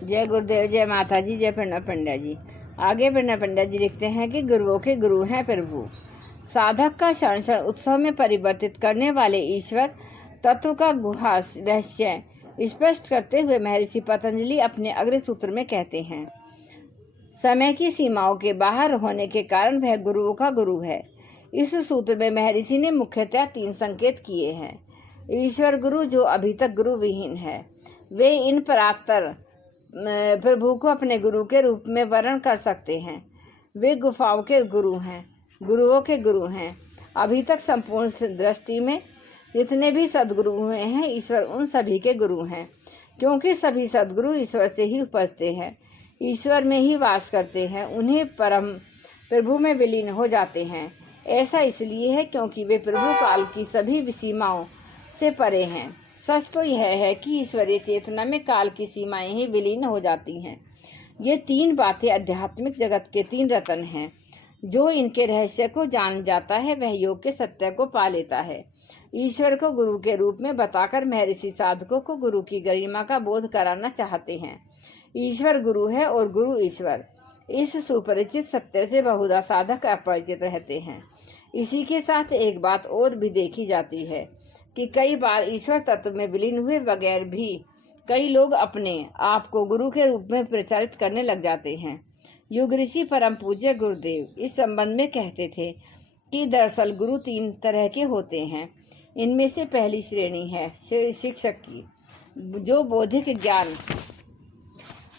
जय गुरुदेव, जय माता जी, जय प्रणव पंड्या जी। आगे प्रणव पंड्या जी लिखते हैं कि गुरुओं के गुरु हैं प्रभु। साधक का क्षण क्षण उत्सव में परिवर्तित करने वाले ईश्वर तत्व का गुहा रहस्य स्पष्ट करते हुए महर्षि पतंजलि अपने अग्र सूत्र में कहते हैं, समय की सीमाओं के बाहर होने के कारण वह गुरुओं का गुरु है। इस सूत्र में महर्षि ने मुख्यतः 3 संकेत किए हैं। ईश्वर गुरु जो अभी तक गुरु विहीन है, वे इन परात्पर प्रभु को अपने गुरु के रूप में वर्ण कर सकते हैं। वे गुफाओं के गुरु हैं, गुरुओं के गुरु हैं। अभी तक संपूर्ण दृष्टि में जितने भी सदगुरु हुए हैं, ईश्वर उन सभी के गुरु हैं, क्योंकि सभी सदगुरु ईश्वर से ही उपजते हैं, ईश्वर में ही वास करते हैं, उन्हें परम प्रभु में विलीन हो जाते हैं। ऐसा इसलिए है क्योंकि वे प्रभु काल की सभी सीमाओं से परे हैं। सच तो यह है कि ईश्वरीय चेतना में काल की सीमाएं ही विलीन हो जाती हैं। ये 3 बातें आध्यात्मिक जगत के 3 रत्न हैं। जो इनके रहस्य को जान जाता है वह योग के सत्य को पा लेता है। ईश्वर को गुरु के रूप में बताकर महर्षि साधकों को गुरु की गरिमा का बोध कराना चाहते हैं। ईश्वर गुरु है और गुरु ईश्वर। इस सुपरिचित सत्य से बहुधा साधक अपरिचित रहते हैं। इसी के साथ एक बात और भी देखी जाती है कि कई बार ईश्वर तत्व में विलीन हुए बगैर भी कई लोग अपने आप को गुरु के रूप में प्रचारित करने लग जाते हैं। युग ऋषि परम पूज्य गुरुदेव इस संबंध में कहते थे कि दरअसल गुरु 3 तरह के होते हैं। इनमें से पहली श्रेणी है शिक्षक की, जो बौद्धिक ज्ञान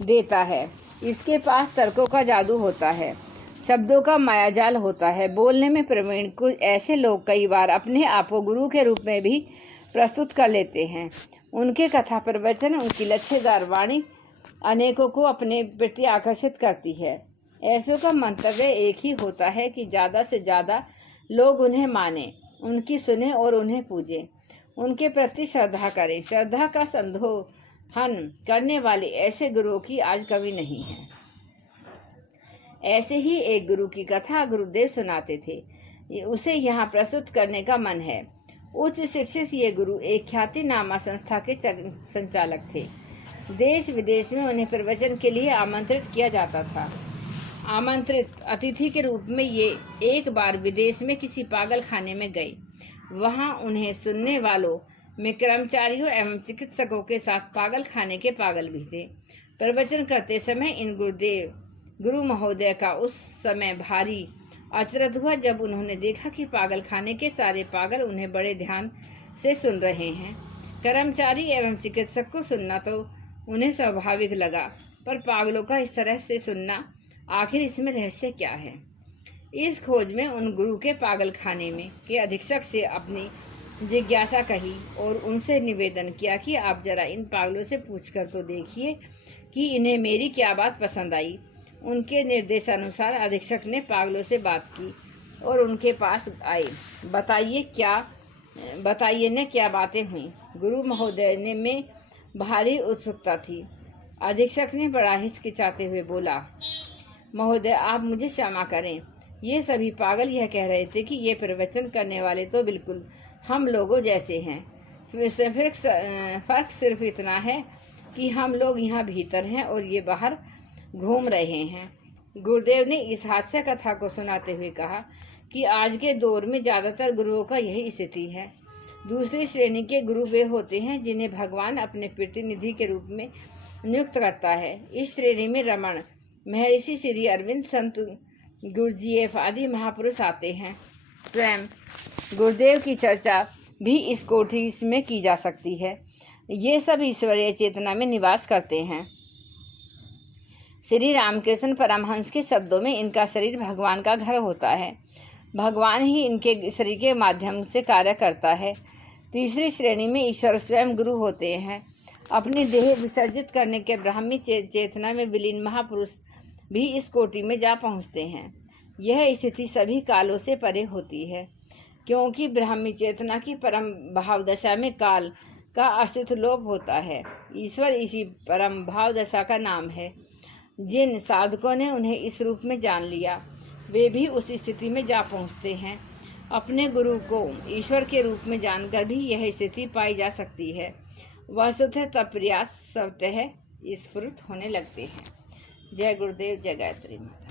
देता है। इसके पास तर्कों का जादू होता है, शब्दों का मायाजाल होता है, बोलने में प्रवीण। कुछ ऐसे लोग कई बार अपने आप को गुरु के रूप में भी प्रस्तुत कर लेते हैं। उनके कथा प्रवचन, उनकी लच्छेदार वाणी अनेकों को अपने प्रति आकर्षित करती है। ऐसों का मंतव्य एक ही होता है कि ज़्यादा से ज़्यादा लोग उन्हें माने, उनकी सुने और उन्हें पूजें, उनके प्रति श्रद्धा करें। श्रद्धा का संदोहन करने वाले ऐसे गुरुओं की आज कमी नहीं है। ऐसे ही एक गुरु की कथा गुरुदेव सुनाते थे, उसे यहाँ प्रस्तुत करने का मन है। उच्च शिक्षित ये गुरु एक ख्यातिनामा संस्था के संचालक थे। देश विदेश में उन्हें प्रवचन के लिए आमंत्रित किया जाता था। आमंत्रित अतिथि के रूप में ये एक बार विदेश में किसी पागल खाने में गए। वहाँ उन्हें सुनने वालों में कर्मचारियों एवं चिकित्सकों के साथ पागल खाने के पागल भी थे। प्रवचन करते समय इन गुरु महोदय का उस समय भारी अचरज हुआ जब उन्होंने देखा कि पागल खाने के सारे पागल उन्हें बड़े ध्यान से सुन रहे हैं। कर्मचारी एवं चिकित्सक को सुनना तो उन्हें स्वाभाविक लगा, पर पागलों का इस तरह से सुनना, आखिर इसमें रहस्य क्या है? इस खोज में उन गुरु के पागल खाने में के अधीक्षक से अपनी जिज्ञासा कही और उनसे निवेदन किया कि आप जरा इन पागलों से पूछकर तो देखिए कि इन्हें मेरी क्या बात पसंद आई। उनके निर्देशानुसार अधीक्षक ने पागलों से बात की और उनके पास आए। बताइए ने क्या बातें हुई? गुरु महोदय ने में भारी उत्सुकता थी। अधीक्षक ने बड़ा हिचकिचाते हुए बोला, महोदय आप मुझे क्षमा करें, ये सभी पागल यह कह रहे थे कि ये प्रवचन करने वाले तो बिल्कुल हम लोगों जैसे हैं। फर्क सिर्फ इतना है कि हम लोग यहाँ भीतर हैं और ये बाहर घूम रहे हैं। गुरुदेव ने इस हास्य कथा को सुनाते हुए कहा कि आज के दौर में ज़्यादातर गुरुओं का यही स्थिति है। दूसरी श्रेणी के गुरु वे होते हैं जिन्हें भगवान अपने प्रतिनिधि के रूप में नियुक्त करता है। इस श्रेणी में रमण, महर्षि श्री अरविंद, संत गुरुजीएफ आदि महापुरुष आते हैं। स्वयं गुरुदेव की चर्चा भी इस कोटि में की जा सकती है। ये सब ईश्वरीय चेतना में निवास करते हैं। श्री रामकृष्ण परमहंस के शब्दों में इनका शरीर भगवान का घर होता है। भगवान ही इनके शरीर के माध्यम से कार्य करता है। तीसरी श्रेणी में ईश्वर स्वयं गुरु होते हैं। अपनी देह विसर्जित करने के ब्राह्मी चेतना में विलीन महापुरुष भी इस कोटि में जा पहुँचते हैं। यह स्थिति सभी कालों से परे होती है, क्योंकि ब्राह्मी चेतना की परम भाव दशा में काल का अस्तित्व लोप होता है। ईश्वर इसी परम भाव दशा का नाम है। जिन साधकों ने उन्हें इस रूप में जान लिया, वे भी उस स्थिति में जा पहुँचते हैं। अपने गुरु को ईश्वर के रूप में जानकर भी यह स्थिति पाई जा सकती है। वस्तुतः तब प्रयास सत्य है स्फुरित होने लगते हैं। जय गुरुदेव, जय गायत्री माता।